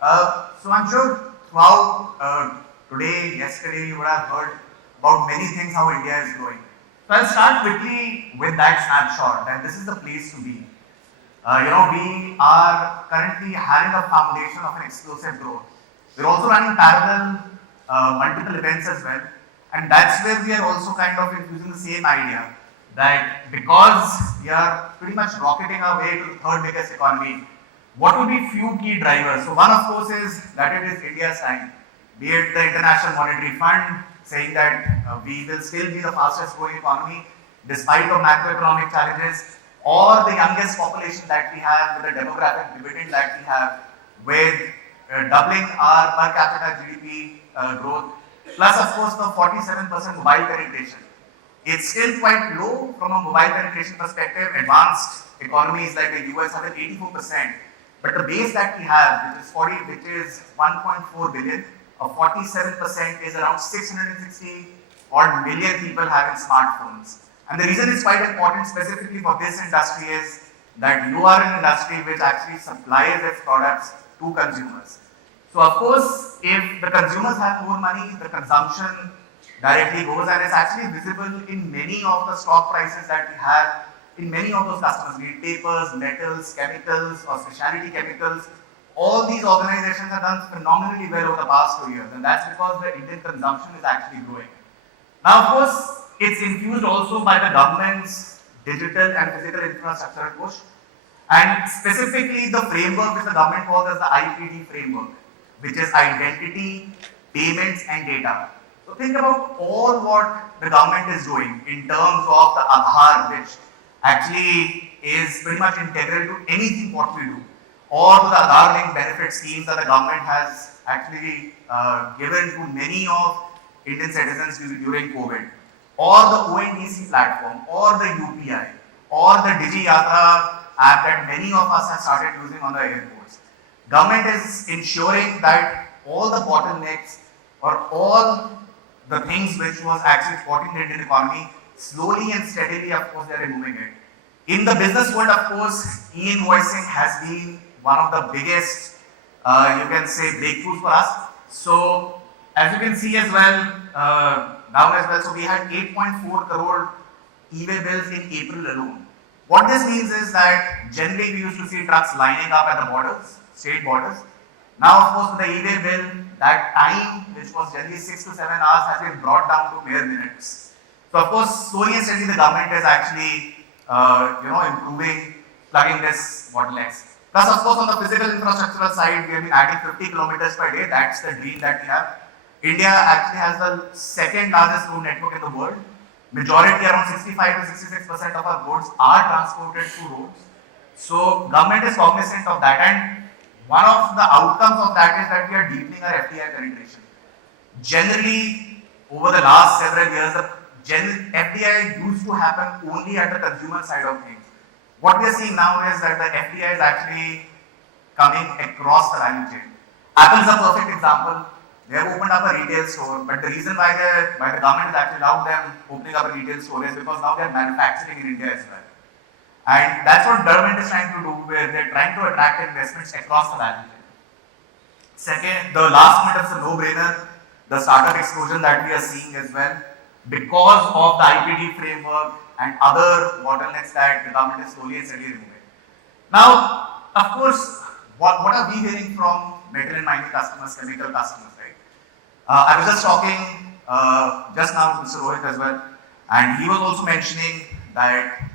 So I'm sure throughout today, yesterday, you would have heard about many things how India is growing. So I'll start quickly with that snapshot that this is the place to be. We are currently having a foundation of an explosive growth. We're also running parallel multiple events as well, and that's where we are also kind of infusing the same idea that because we are pretty much rocketing our way to the third biggest economy, what would be few key drivers? So one of course is that it is India's time, be it the International Monetary Fund saying that we will still be the fastest growing economy despite of macroeconomic challenges, or the youngest population that we have with the demographic dividend that we have with doubling our per capita GDP growth, plus of course the 47% mobile penetration. It's still quite low from a mobile penetration perspective. Advanced economies like the US have an 84%, but the base that we have, which is 1.4 billion, of 47% is around 660 odd million people having smartphones. And the reason it's quite important specifically for this industry is that you are an industry which actually supplies its products to consumers. So of course, if the consumers have more money, the consumption directly goes, and it's actually visible in many of the stock prices that we have in many of those customers, be it papers, metals, chemicals, or specialty chemicals. All these organizations have done phenomenally well over the past 2 years, and that's because the Indian consumption is actually growing. Now, of course, it's infused also by the government's digital and physical infrastructure push, and specifically the framework which the government calls as the IPD framework, which is identity, payments, and data. So think about all what the government is doing in terms of the Aadhaar, which actually is pretty much integral to anything what we do, or to the Aadhaar linked benefit schemes that the government has actually given to many of Indian citizens during COVID, or the ONDC platform, or the UPI, or the Digi Yatra app that many of us have started using on the airports. Government is ensuring that all the bottlenecks or all the things which was actually supporting the Indian economy, slowly and steadily, of course, they are removing it. In the business world, of course, e-invoicing has been one of the biggest, you can say, breakthroughs for us. So, as you can see as well, now as well, so we had 8.4 crore e-way bills in April alone. What this means is that generally we used to see trucks lining up at the borders, state borders. Now, of course, with the e-way bill, that time, which was generally 6 to 7 hours, has been brought down to mere minutes. So, of course, slowly and steadily, the government is actually, improving, plugging this bottlenecks. Plus, of course, on the physical infrastructural side, we have been adding 50 kilometers per day. That's the dream that we have. India actually has the second largest road network in the world. Majority, around 65 to 66% of our goods are transported through roads. So, government is cognizant of that, and one of the outcomes of that is that we are deepening our FDI penetration. Generally, over the last several years, the FDI used to happen only at the consumer side of things. What we are seeing now is that the FDI is actually coming across the value chain. Apple is a perfect example. They have opened up a retail store, but the reason why the government has actually allowed them opening up a retail store is because now they are manufacturing in India as well. And that's what government is trying to do, where they're trying to attract investments across the value chain. Second, the last point is a no-brainer, the startup explosion that we are seeing as well, because of the IPD framework and other bottlenecks that the government is slowly and steadily removing. Now, of course, what are we hearing from metal and mining customers, chemical customers, right? I was just talking just now to Mr. Rohit as well, and he was also mentioning that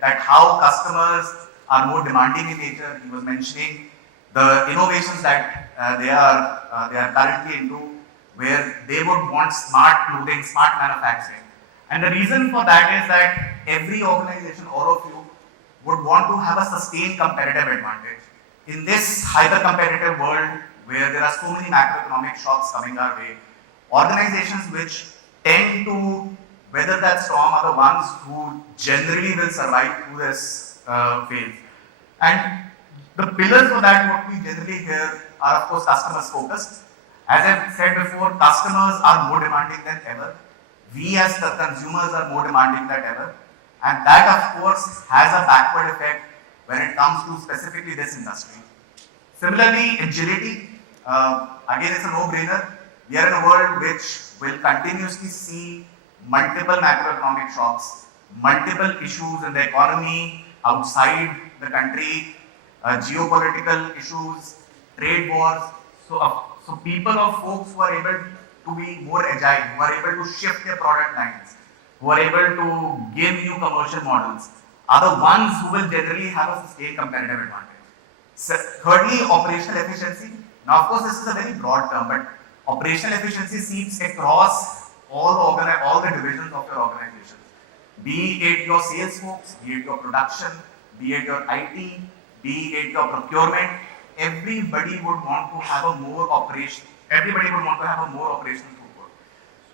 how customers are more demanding in nature. He was mentioning the innovations that they are currently into, where they would want smart clothing, smart manufacturing. And the reason for that is that every organization, all of you, would want to have a sustained competitive advantage. In this hyper-competitive world where there are so many macroeconomic shocks coming our way, organizations which tend to weather that storm are the ones who generally will survive through this phase. And the pillars for that, what we generally hear, are of course customers focused. As I said before, customers are more demanding than ever. We as the consumers are more demanding than ever. And that of course has a backward effect when it comes to specifically this industry. Similarly, agility, again it's a no-brainer. We are in a world which will continuously see multiple macroeconomic shocks, multiple issues in the economy, outside the country, geopolitical issues, trade wars. So people or folks who are able to be more agile, who are able to shift their product lines, who are able to give new commercial models, are the ones who will generally have a sustained competitive advantage. Thirdly, operational efficiency. Now, of course, this is a very broad term, but operational efficiency seeps across all the divisions of your organization. Be it your sales folks, be it your production, be it your IT, be it your procurement, everybody would want to have a more operational throughput.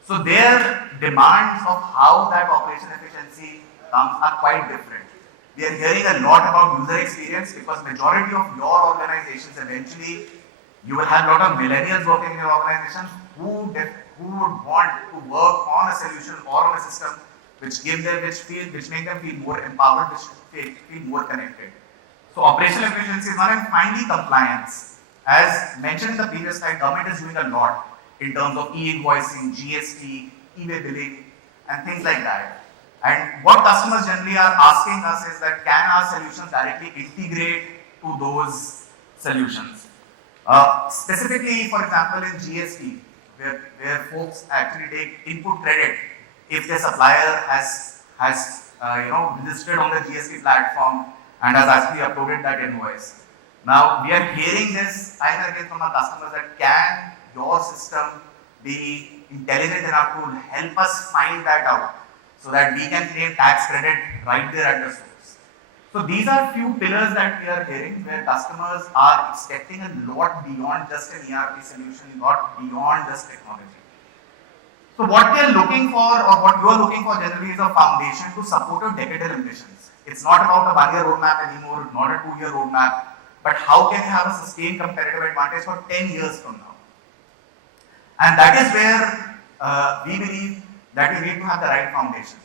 So their demands of how that operational efficiency comes are quite different. We are hearing a lot about user experience because majority of your organizations eventually you will have a lot of millennials working in your organization who would want to work on a solution or on a system which make them feel more empowered, which feel more connected. So operational efficiency is one, and finally compliance. As mentioned in the previous slide, government is doing a lot in terms of e-invoicing, GST, e-way billing, and things like that. And what customers generally are asking us is that can our solutions directly integrate to those solutions? Specifically, for example, in GST, where folks actually take input credit if the supplier has registered on the GST platform and has actually uploaded that invoice. Now we are hearing this time and again from our customers that can your system be intelligent enough to help us find that out so that we can claim tax credit right there at the source. So these are few pillars that we are hearing where customers are expecting a lot beyond just an ERP solution, a lot beyond just technology. So what they are looking for, or what you are looking for generally, is a foundation to support your decadal ambitions. It's not about a 1-year roadmap anymore, not a 2-year roadmap, but how can you have a sustained competitive advantage for 10 years from now? And that is where we believe that we need to have the right foundation.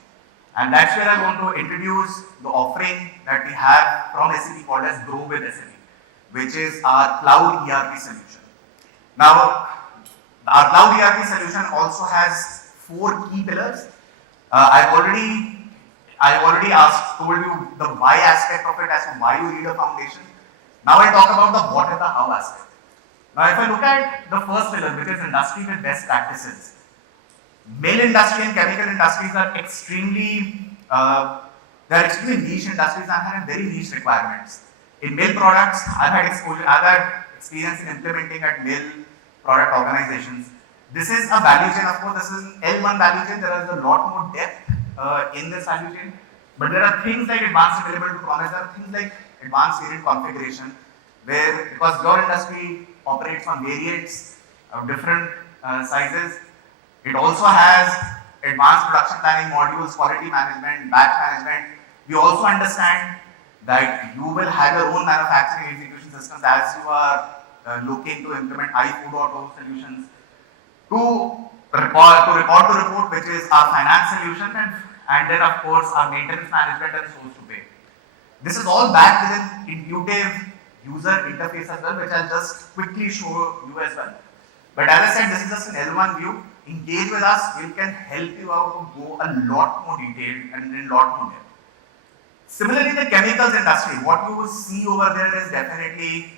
And that's where I want to introduce the offering that we have from SAP called as Grow with SAP, which is our cloud ERP solution. Now, our cloud ERP solution also has 4 key pillars. I've already told you the why aspect of it as to why you need a foundation. Now I'll talk about the what and the how aspect. Now if I look at the first pillar, which is industry with best practices, mill industry and chemical industries are extremely niche industries and have very niche requirements. In mill products, I've had experience in implementing at mill product organizations. This is a value chain, of course, this is an L1 value chain. There is a lot more depth in this value chain, but there are things like advanced available to promise, there are things like advanced variant configuration, where because your industry operates on variants of different sizes, it also has advanced production planning modules, quality management, batch management. We also understand that you will have your own manufacturing execution systems as you are looking to implement I4.0 solutions. To record to report, which is our finance solution, and then of course our maintenance management and source to pay. This is all backed with an intuitive user interface as well, which I'll just quickly show you as well. But as I said, this is just an L1 view. Engage with us, we can help you out to go a lot more detailed and in a lot more depth. Similarly, the chemicals industry, what you will see over there is definitely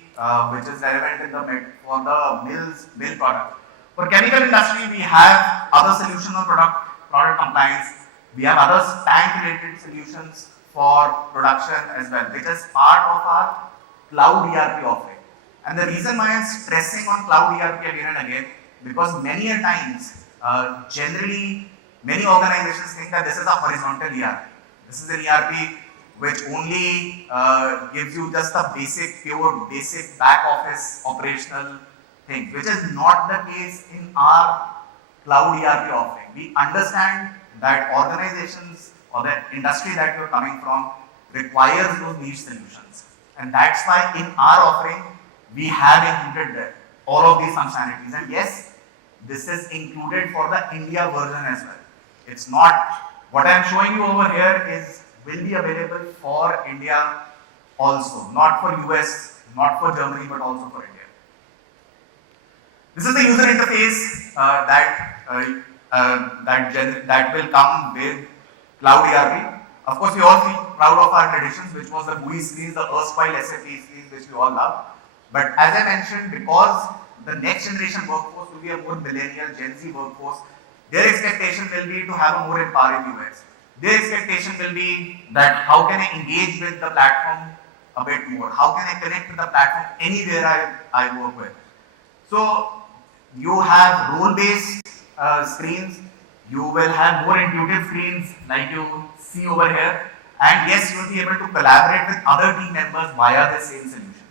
which is relevant for the mill product. For chemical industry, we have other solutions on product compliance. We have other tank related solutions for production as well, which is part of our cloud ERP offering. And the reason why I'm stressing on cloud ERP again and again, because many a times, generally, many organizations think that this is a horizontal ERP. This is an ERP which only gives you just a pure basic back office operational things, which is not the case in our cloud ERP offering. We understand that organizations or the industry that you're coming from requires those niche solutions. And that's why in our offering, we have included all of these functionalities. And yes, this is included for the India version as well. It's not, what I'm showing you over here will be available for India also, not for US, not for Germany but also for India. This is the user interface that will come with Cloud ERP. Of course, we all feel proud of our traditions, which was the GUI screens, the erstwhile SAP screens, which we all love. But as I mentioned, because the next generation workforce will be a more millennial Gen Z workforce, their expectation will be to have a more empowering UX. Their expectation will be that how can I engage with the platform a bit more? How can I connect with the platform anywhere I work with? So you have role-based screens, you will have more intuitive screens like you see over here, and yes, you will be able to collaborate with other team members via the same solution.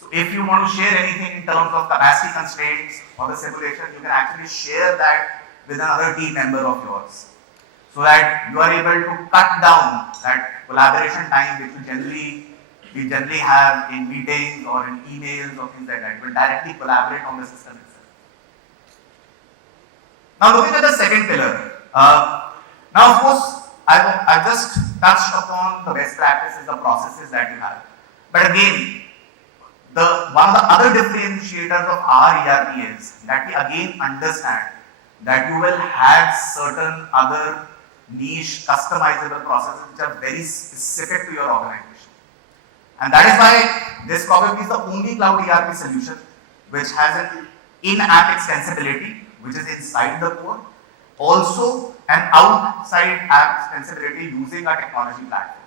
So if you want to share anything in terms of capacity constraints or the simulation, you can actually share that with another team member of yours, so that you are able to cut down that collaboration time which we generally have in meetings or in emails or things like that. You will directly collaborate on the system itself. Now looking at the second pillar, now of course I just touched upon the best practices, the processes that you have. But again, one of the other differentiators of our ERP is that we again understand that you will have certain other niche customizable processes which are very specific to your organization. And that is why this probably is the only cloud ERP solution which has an in-app extensibility, which is inside the core, also an outside app extensibility using a technology platform.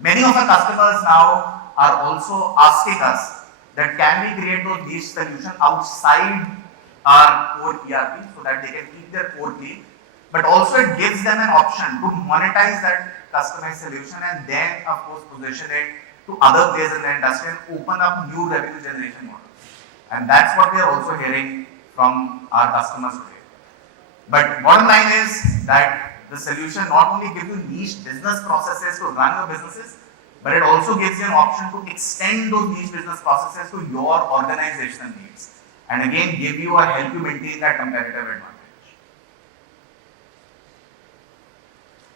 Many of our customers now are also asking us that can we create those niche solutions outside our core ERP so that they can keep their core clean, but also it gives them an option to monetize that customized solution and then of course position it to other players in the industry and open up new revenue generation models. And that's what we are also hearing from our customers today. But bottom line is that the solution not only gives you niche business processes to run your businesses, but it also gives you an option to extend those niche business processes to your organizational needs. And again, give you or help you maintain that competitive advantage.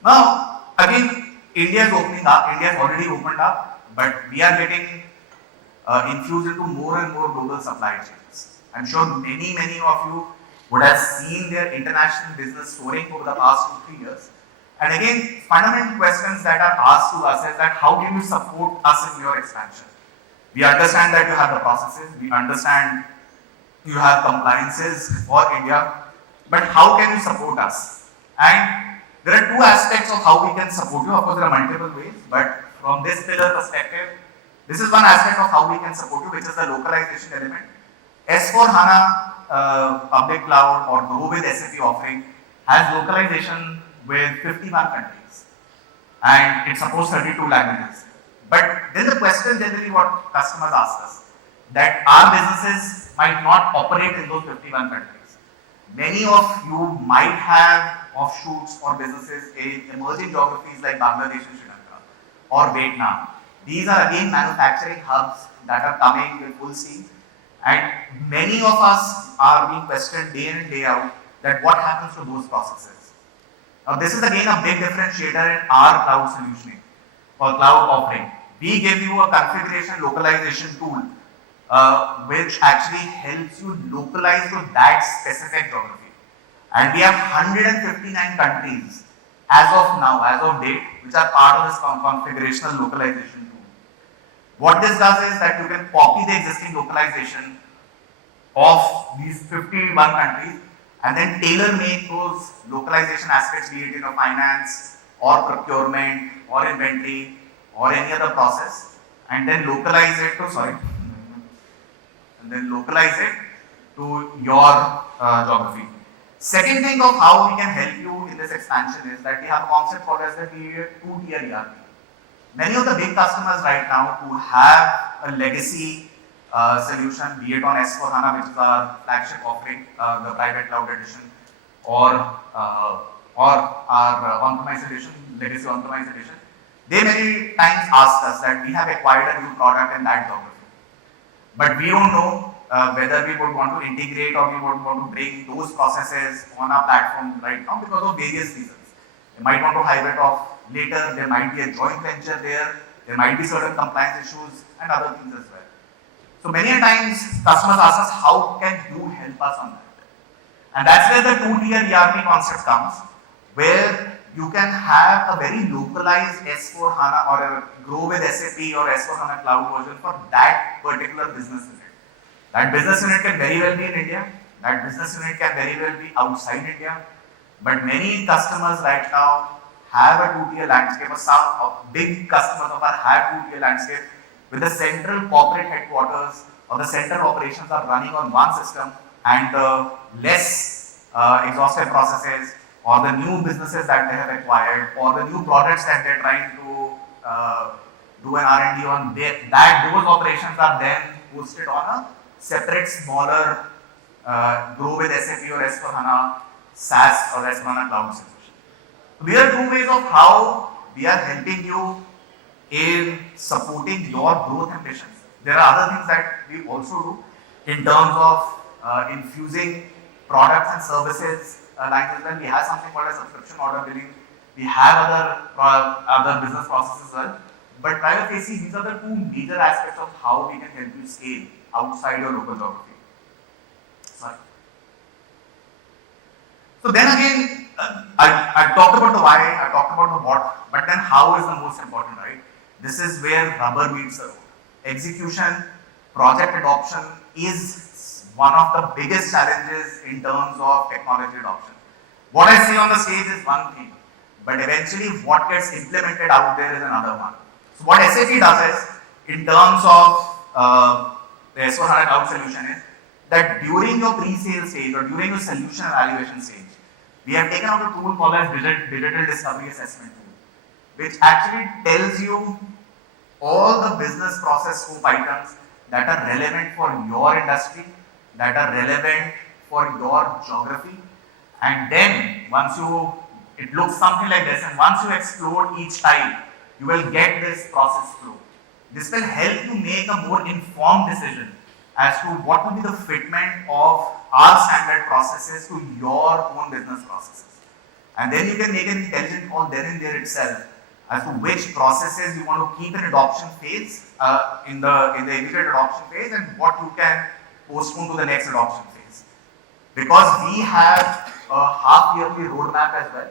Now, again, India is opening up. India has already opened up, but we are getting infused into more and more global supply chains. I'm sure many of you would have seen their international business soaring over the past 2-3 years. And again, fundamental questions that are asked to us is that how can you support us in your expansion? We understand that you have the processes, we understand you have compliances for India, but how can you support us? And there are two aspects of how we can support you. Of course, there are multiple ways, but from this pillar perspective, this is one aspect of how we can support you, which is the localization element. S/4HANA public cloud or Go with SAP offering has localization with 51 countries and it supports 32 languages. But then the question generally what customers ask us, that our businesses might not operate in those 51 countries. Many of you might have offshoots or businesses in emerging geographies like Bangladesh and Sri Lanka or Vietnam. These are again manufacturing hubs that are coming with full steam. And many of us are being questioned day in and day out that what happens to those processes. Now this is again a big differentiator in our cloud solutioning or cloud offering. We give you a configuration localization tool which actually helps you localize to that specific geography. And we have 159 countries as of now, as of date, which are part of this configurational localization tool. What this does is that you can copy the existing localization of these 51 countries and then tailor make those localization aspects, be it in finance or procurement or inventory or any other process, and then localize it to your geography. Second thing of how we can help you in this expansion is that we have a concept called as the two-tier ERP. Many of the big customers right now who have a legacy solution, be it on S/4HANA, which is our flagship offering, the private cloud edition, or our on-premise edition, legacy on-premise edition, they many times ask us that we have acquired a new product in that geography, but we don't know whether we would want to integrate or we would want to bring those processes on our platform right now because of various reasons. They might want to hire it off later, there might be a joint venture there might be certain compliance issues and other things as well. So many a times customers ask us, how can you help us on that? And that's where the two-tier ERP concept comes, where you can have a very localized S4 HANA or a grow with SAP or S4 HANA cloud version for that particular business unit. That business unit can very well be in India, that business unit can very well be outside India, but many customers right now have a two-tier landscape, or some big customers of ours have two-tier landscape with the central corporate headquarters or the central operations are running on one system, and the less exhaustive processes or the new businesses that they have acquired or the new products that they're trying to do an R&D on, those operations are then hosted on a separate, smaller grow with SAP or S4 HANA SaaS or S4 HANA cloud solution. So these are two ways of how we are helping you in supporting your growth ambitions. There are other things that we also do in terms of infusing products and services lines as well. We have something called a subscription order billing. We have other business processes as well. But prima facie, these are the two major aspects of how we can help you scale outside your local geography. Sorry. So then again, I talked about the why, I talked about the what, but then how is the most important, right? This is where rubber meets the road. Execution, project adoption is one of the biggest challenges in terms of technology adoption. What I say on the stage is one thing, but eventually what gets implemented out there is another one. So what SAP does is, in terms of the S4 HANA cloud solution is, that during your pre-sale stage or during your solution evaluation stage, we have taken out a tool called as digital discovery assessment tool, which actually tells you all the business process scope items that are relevant for your industry, that are relevant for your geography, and then it looks something like this, and once you explore each type, you will get this process flow. This will help you make a more informed decision as to what will be the fitment of our standard processes to your own business processes. And then you can make an intelligent call there and there itself as to which processes you want to keep in adoption phase, in the immediate adoption phase, and what you can postpone to the next adoption phase. Because we have a half-yearly roadmap as well,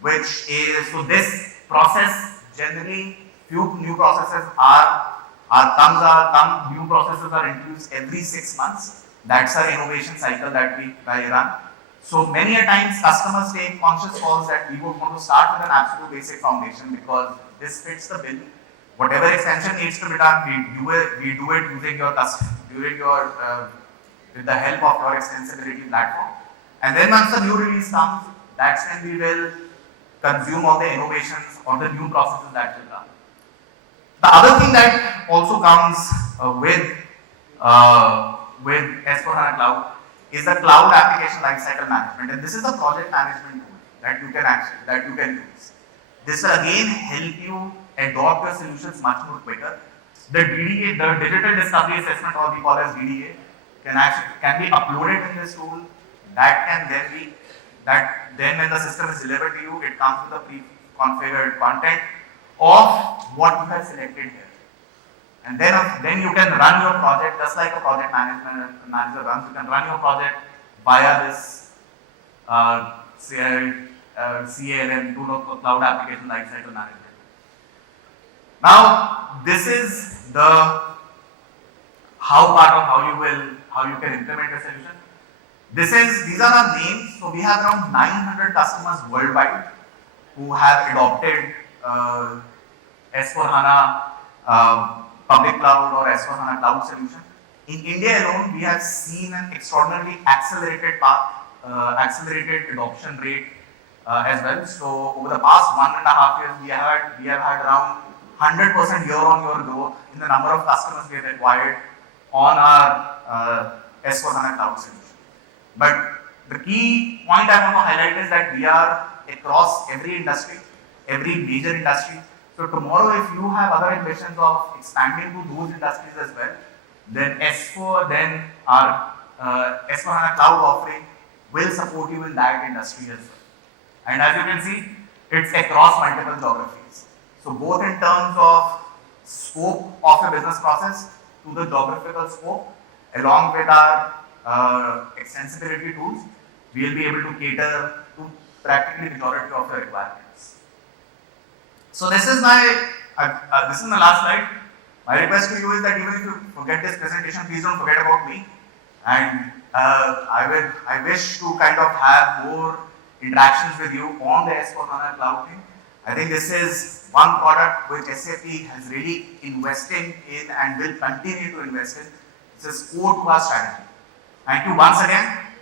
which is, so this process generally, few new processes new processes are introduced every 6 months. That's our innovation cycle that we run. So many a times customers take conscious calls that we would want to start with an absolute basic foundation because this fits the bill. Whatever extension needs to be done, we do it using your with the help of your extensibility platform. And then once the new release comes, that's when we will consume all the innovations or the new processes that will come. The other thing that also comes with S4 HANA Cloud is the cloud application lifecycle management, and this is the project management tool that you can use. This will again help you adopt your solutions much more quicker. The DDA, the digital discovery assessment, or we call as DDA, can be uploaded in this tool. Then when the system is delivered to you, it comes with a pre-configured content of what you have selected here. And then you can run your project just like a project manager runs. You can run your project via this CALM tool of cloud application lifecycle management. Now, this is the how part of how you can implement a solution. These are our names. So we have around 900 customers worldwide who have adopted S4 HANA public cloud or S4 HANA cloud solution. In India alone, we have seen an extraordinarily accelerated adoption rate as well. So over the past 1.5 years, we have had around 100% year-on-year growth in the number of customers we have acquired on our S4 HANA cloud solution. But the key point I want to highlight is that we are across every industry, every major industry. So tomorrow, if you have other ambitions of expanding to those industries as well, then our S4 HANA cloud offering will support you in that industry as well. And as you can see, it's across multiple geographies. So both in terms of scope of your business process, to to the geographical scope, along with our extensibility tools, we will be able to cater to practically majority of the requirements. So this is my last slide. My request to you is that even if you forget this presentation, please don't forget about me. And I wish to kind of have more interactions with you on the S/4HANA Cloud thing. I think this is one product which SAP has really investing in and will continue to invest in. This is core to our strategy. Thank you once again.